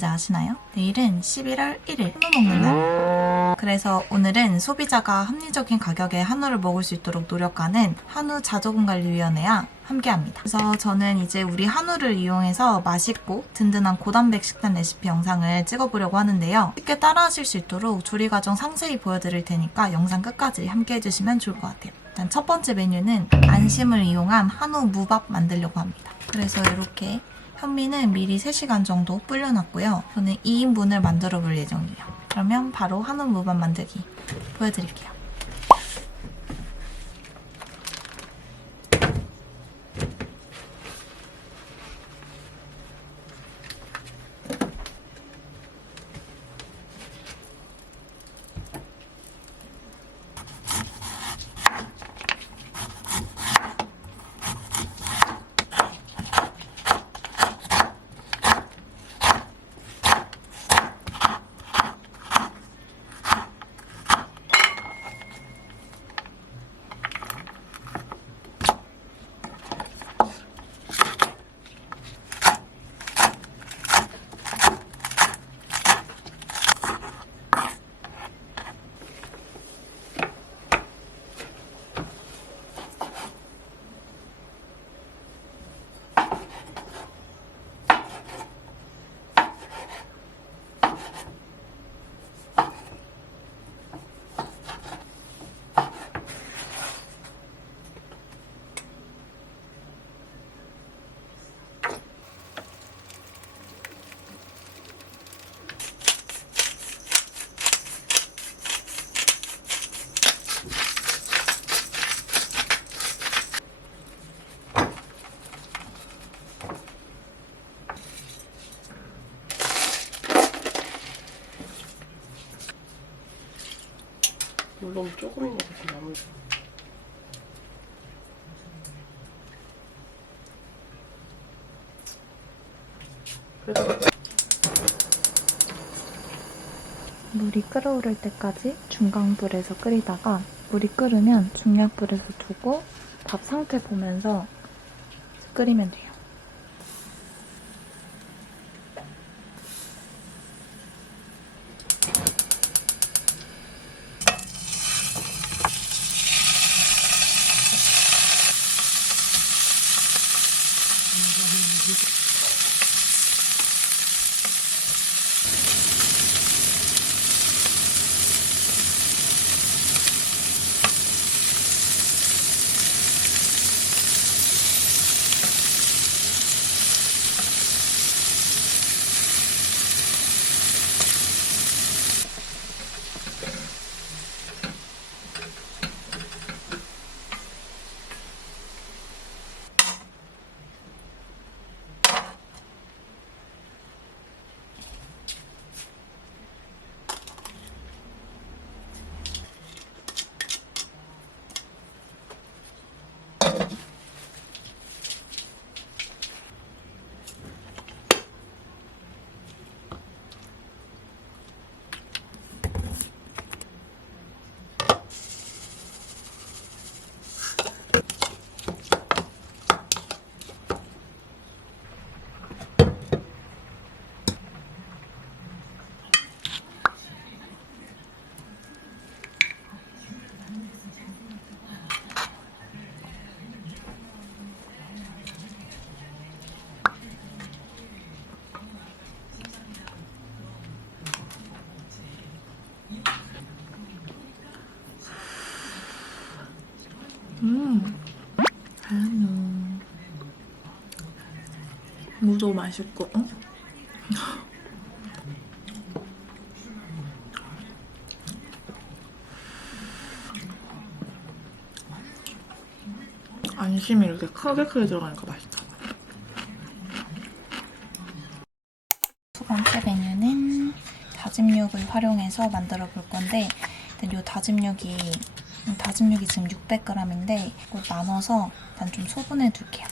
언제인지 아시나요? 내일은 11월 1일 한우 먹는 날. 그래서 오늘은 소비자가 합리적인 가격에 한우를 먹을 수 있도록 노력하는 한우자조금관리위원회와 함께합니다. 그래서 저는 이제 우리 한우를 이용해서 맛있고 든든한 고단백 식단 레시피 영상을 찍어보려고 하는데요. 쉽게 따라하실 수 있도록 조리 과정 상세히 보여드릴 테니까 영상 끝까지 함께 해주시면 좋을 것 같아요. 일단 첫 번째 메뉴는 안심을 이용한 한우 무밥 만들려고 합니다. 그래서 이렇게 현미는 미리 3시간 정도 불려놨고요. 저는 2인분을 만들어 볼 예정이에요. 그러면 바로 한우 무밥 만들기 보여드릴게요. 물론 조금인 것 같아. 너무 물이 끓어오를 때까지 중강불에서 끓이다가 물이 끓으면 중약불에서 두고 밥 상태 보면서 끓이면 돼요. 한우 무도 맛있고 안심이 이렇게 크게 들어가니까 맛있다. 두 번째 메뉴는 다짐 육을 활용해서 만들어 볼 건데, 이 다짐육이 지금 600g인데 이거 나눠서 일단 좀 소분해 둘게요.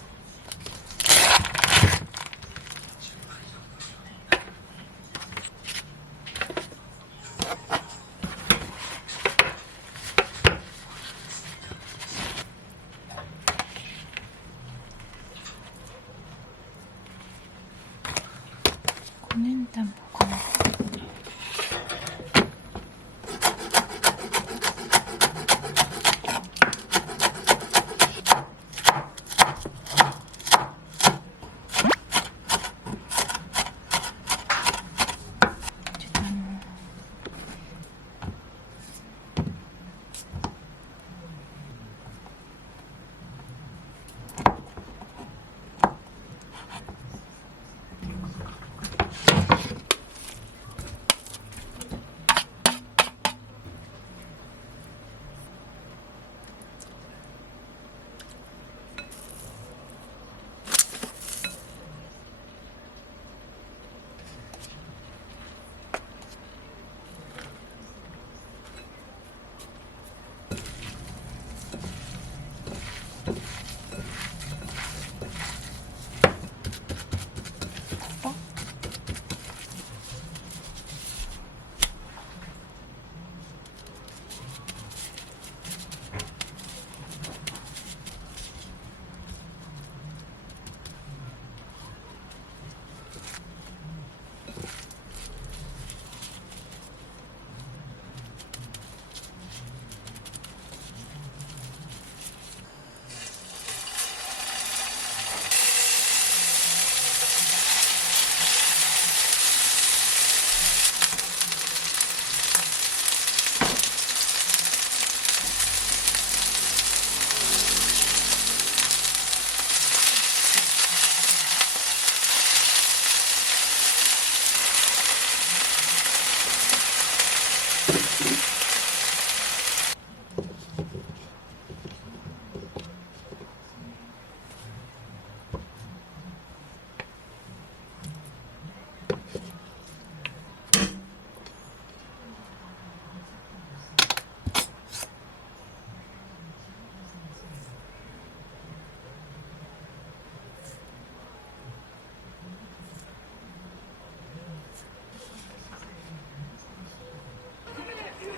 이거는 일단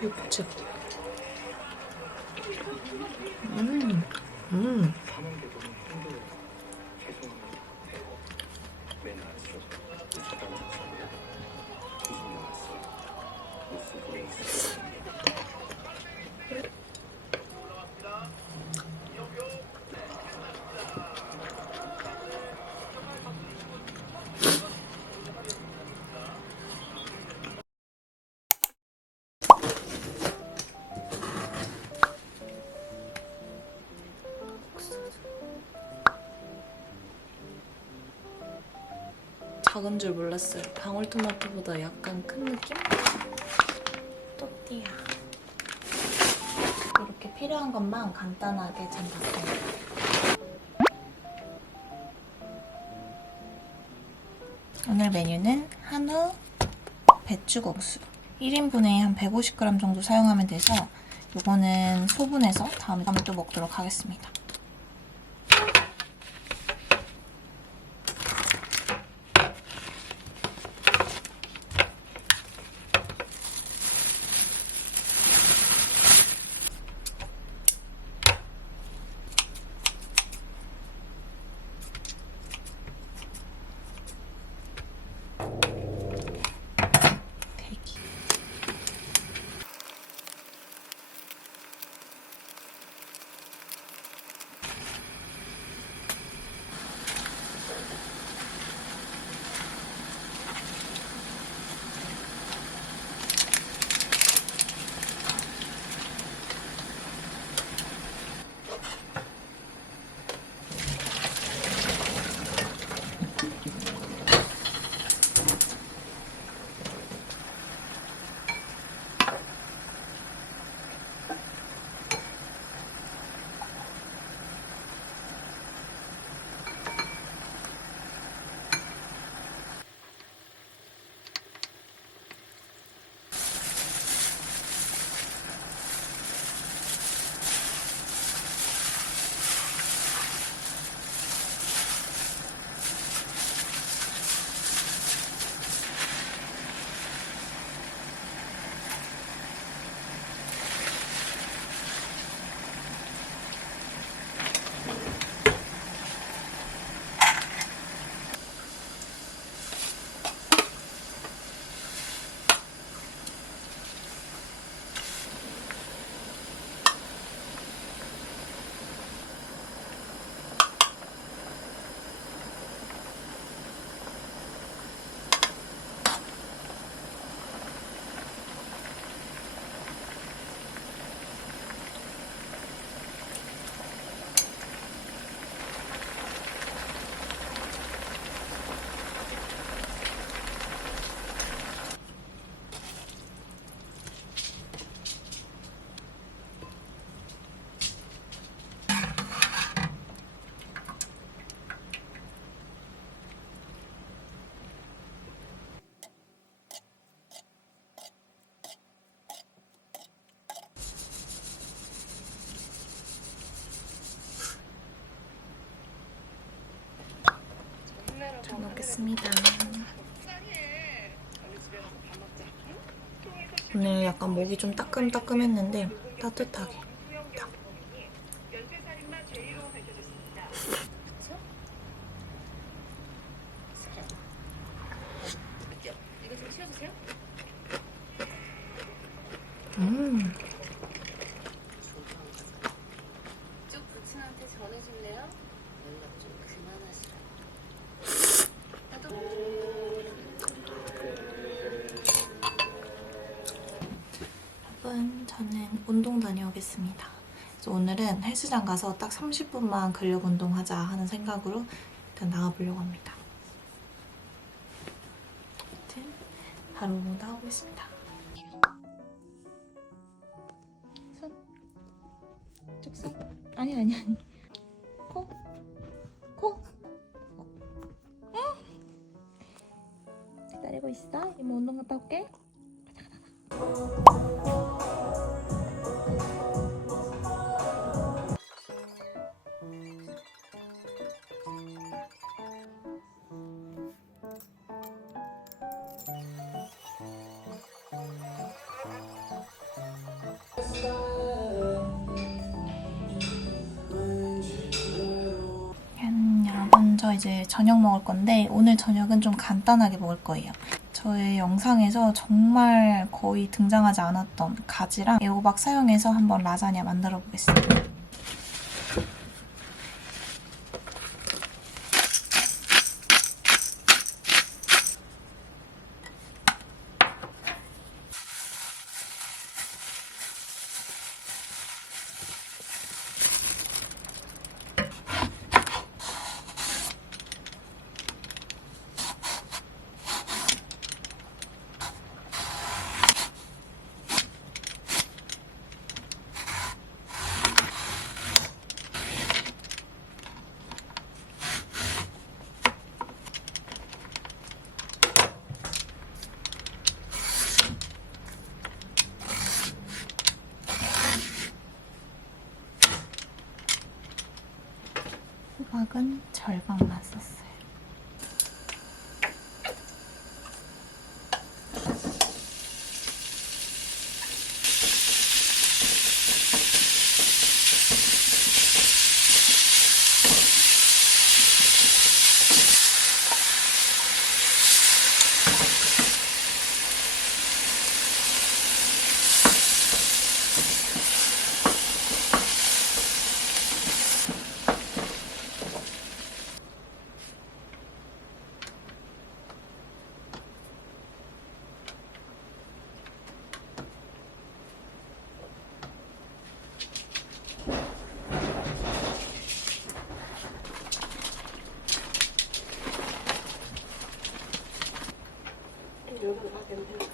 육즙. 음. 음. 작은 줄 몰랐어요. 방울토마토보다 약간 큰 느낌? 또띠아. 이렇게 필요한 것만 간단하게 잠봤어요. 오늘 메뉴는 한우 배추국수. 1인분에 한 150g 정도 사용하면 돼서 이거는 소분해서 다음에 또 먹도록 하겠습니다. 잘 먹겠습니다. 오늘 약간 목이 좀 따끔따끔했는데 따뜻하게 딱. 쭉 부친한테 전해줄래요? 연락 좀 그만하시라. 여러분, 저는 운동 다녀오겠습니다. 그래서 오늘은 헬스장 가서 딱 30분만 근력 운동하자 하는 생각으로 일단 나가보려고 합니다. 아무튼 바로 나가보겠습니다. 손, 쭉손. 아니. 코, 응. 기다리고 있어. 이모 운동 갔다 올게. 여러분, 저 이제 저녁 먹을 건데 오늘 저녁은 좀 간단하게 먹을 거예요. 저의 영상에서 정말 거의 등장하지 않았던 가지랑 애호박 사용해서 한번 라자냐 만들어 보겠습니다. 호박은 절반만 썼어요. 여기는 다 괜찮아.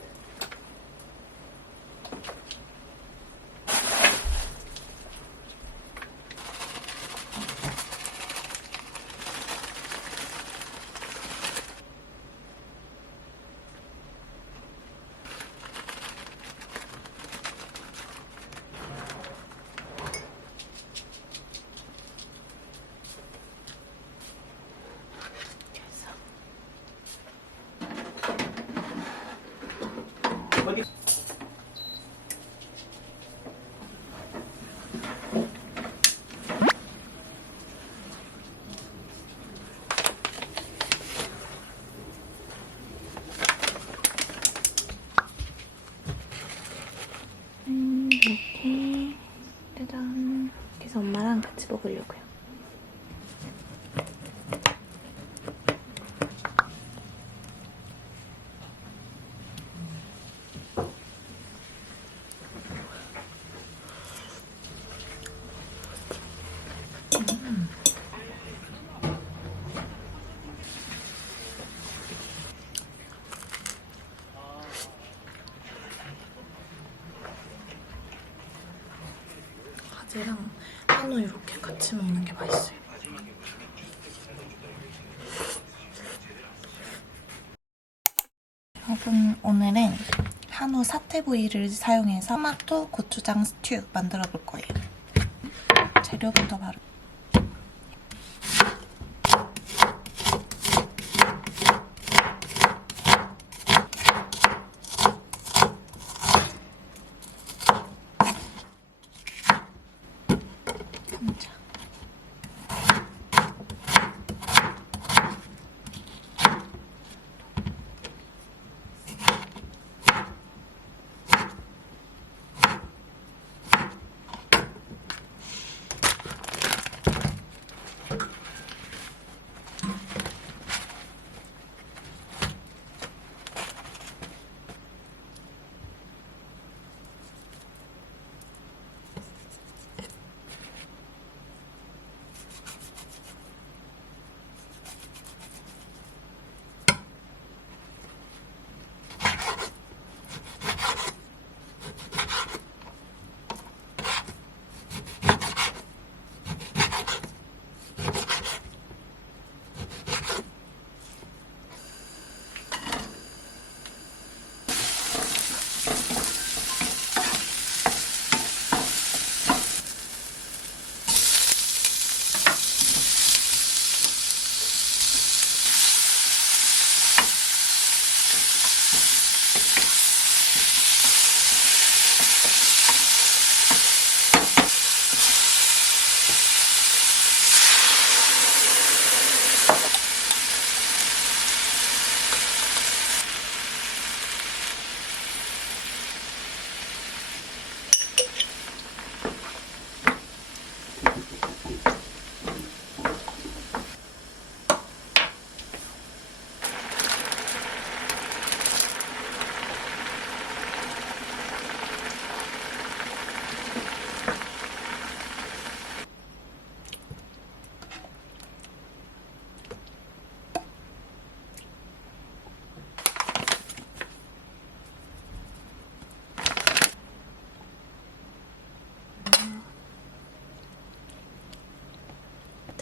어디? 이렇게 짜잔. 그래서 엄마랑 같이 먹으려고요. 가지랑 한우 이렇게 같이 먹는 게 맛있어요. 여러분, 오늘은 한우 사태구이를 사용해서 토마토 고추장 스튜 만들어 볼 거예요. 재료부터 바로 감자,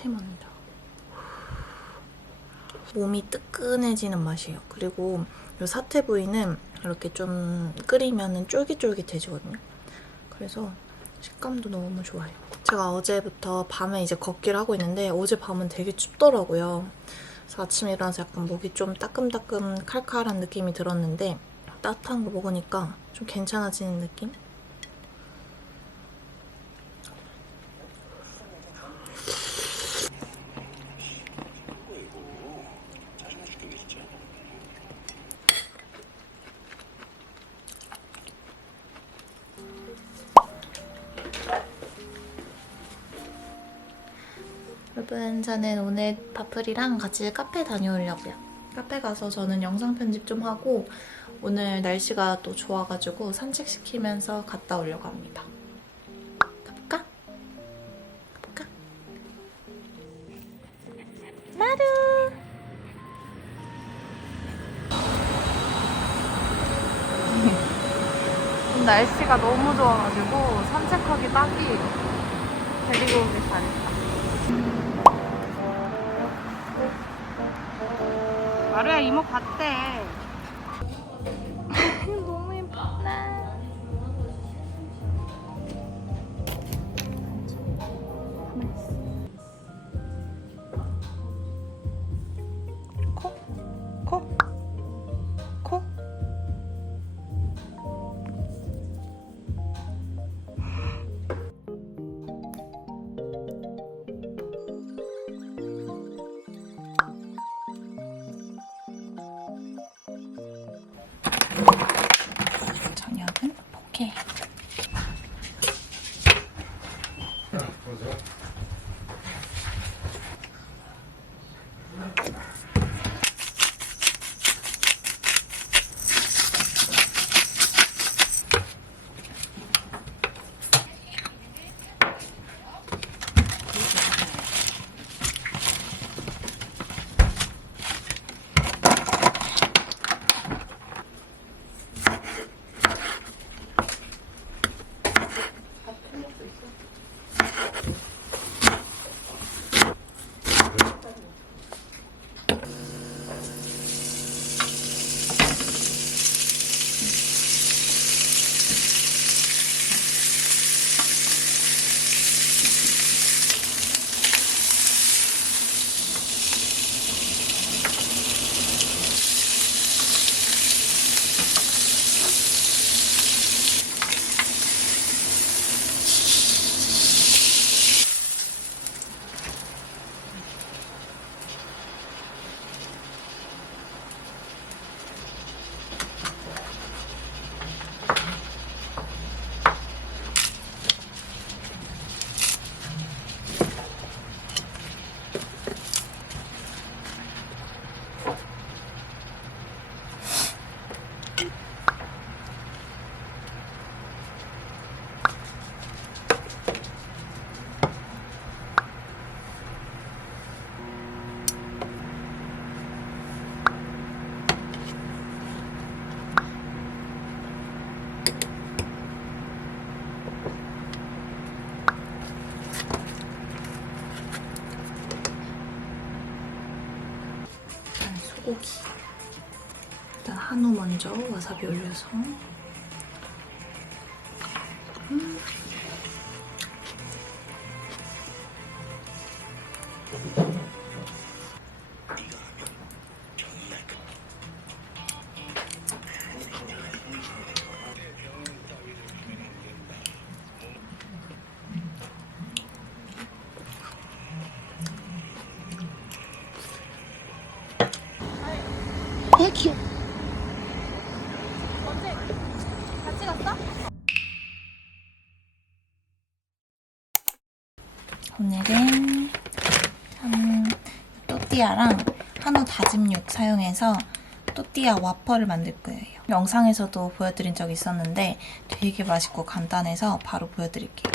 꿀템합니다. 몸이 뜨끈해지는 맛이에요. 그리고 이 사태 부위는 이렇게 좀 끓이면 쫄깃쫄깃해지거든요. 그래서 식감도 너무 좋아요. 제가 어제부터 밤에 이제 걷기를 하고 있는데 어제 밤은 되게 춥더라고요. 그래서 아침에 일어나서 약간 목이 좀 따끔따끔 칼칼한 느낌이 들었는데 따뜻한 거 먹으니까 좀 괜찮아지는 느낌? 여러분, 저는 오늘 바풀이랑 같이 카페 다녀오려고요. 카페 가서 저는 영상 편집 좀 하고 오늘 날씨가 또 좋아가지고 산책시키면서 갔다 오려고 합니다. 가볼까? 가볼까? 마루! 날씨가 너무 좋아가지고 산책하기 딱이에요. 데리고 오길 잘했다. 마루야, 이모 봤대. 너무 예쁘다. 코? 코? 코? 저녁은 포케. 소고기. 일단 한우 먼저 와사비 올려서. 아, 귀여워. 같이 갔어? 오늘은 또띠아랑 한우 다짐육 사용해서 또띠아 와퍼를 만들 거예요. 영상에서도 보여드린 적이 있었는데 되게 맛있고 간단해서 바로 보여드릴게요.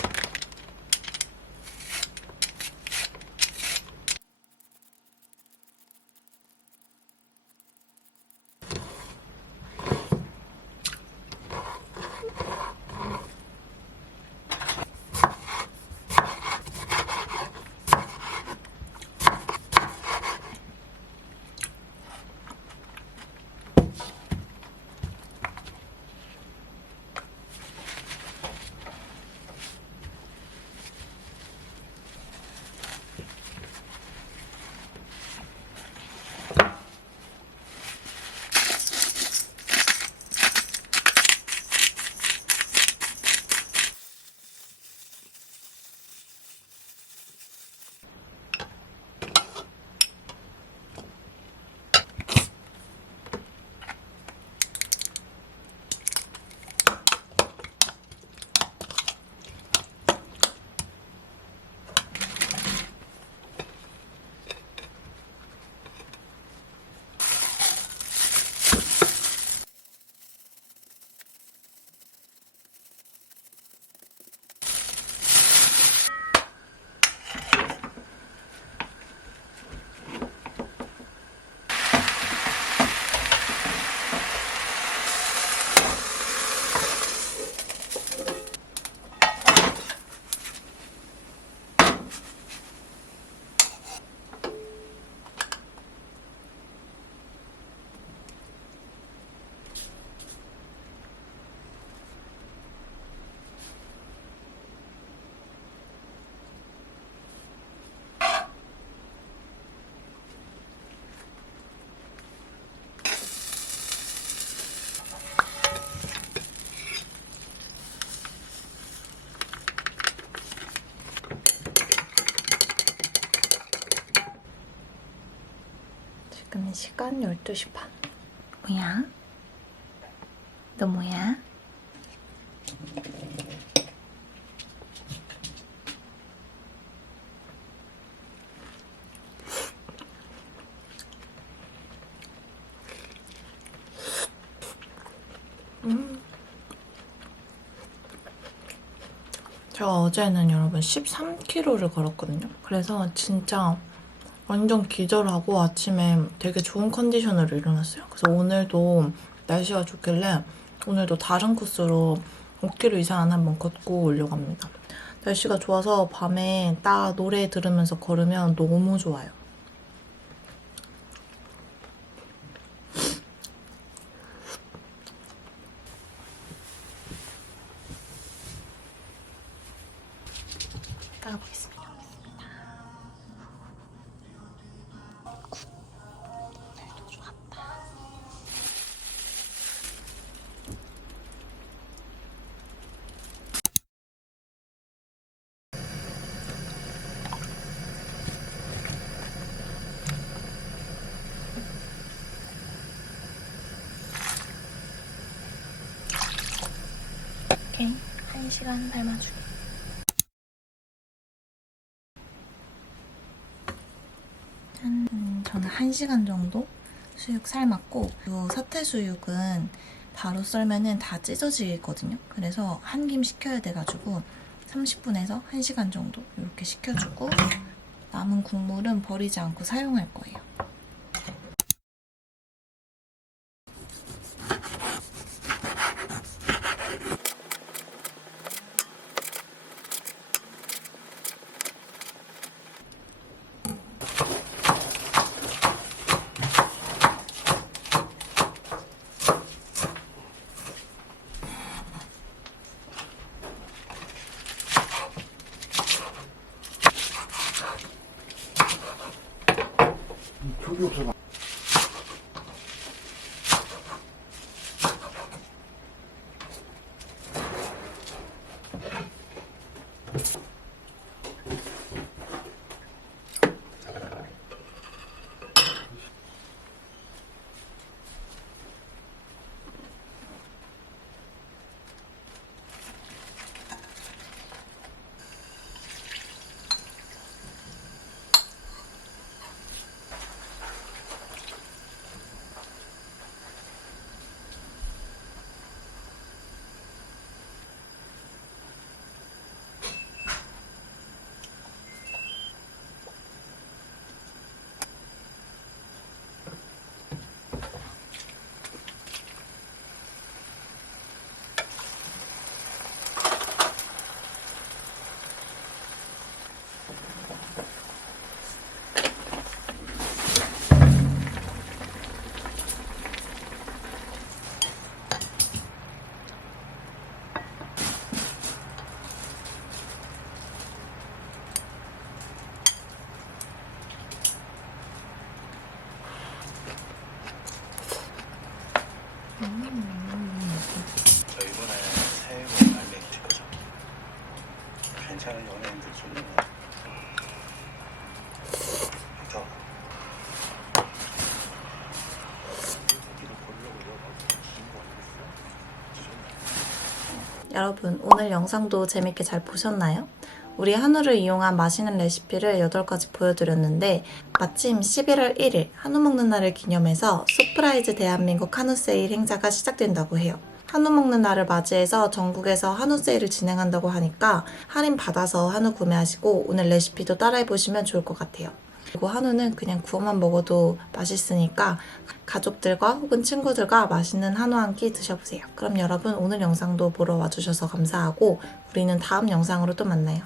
시간 12시 반. 뭐야? 너 뭐야? 제가 어제는 여러분 13kg를 걸었거든요. 그래서 진짜 완전 기절하고 아침에 되게 좋은 컨디션으로 일어났어요. 그래서 오늘도 날씨가 좋길래 오늘도 다른 코스로 5km 이상은 한번 걷고 오려고 합니다. 날씨가 좋아서 밤에 딱 노래 들으면서 걸으면 너무 좋아요. 따라보겠습니다. 오늘도 좋았다. 이렇게 1시간 삶아주기. 저는 1시간 정도 수육 삶았고, 이 사태수육은 바로 썰면은 다 찢어지거든요. 그래서 한 김 식혀야 돼가지고 30분에서 1시간 정도 이렇게 식혀주고 남은 국물은 버리지 않고 사용할 거예요. 저기 없어봐. 저 이번에 새해 복 많이 받으시죠. 괜찮은 연예인들 중에 더 여러분, 오늘 영상도 재밌게 잘 보셨나요? 우리 한우를 이용한 맛있는 레시피를 8가지 보여드렸는데 마침 11월 1일 한우 먹는 날을 기념해서 서프라이즈 대한민국 한우 세일 행사가 시작된다고 해요. 한우 먹는 날을 맞이해서 전국에서 한우 세일을 진행한다고 하니까 할인 받아서 한우 구매하시고 오늘 레시피도 따라해보시면 좋을 것 같아요. 그리고 한우는 그냥 구워만 먹어도 맛있으니까 가족들과 혹은 친구들과 맛있는 한우 한 끼 드셔보세요. 그럼 여러분 오늘 영상도 보러 와주셔서 감사하고 우리는 다음 영상으로 또 만나요.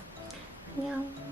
안녕.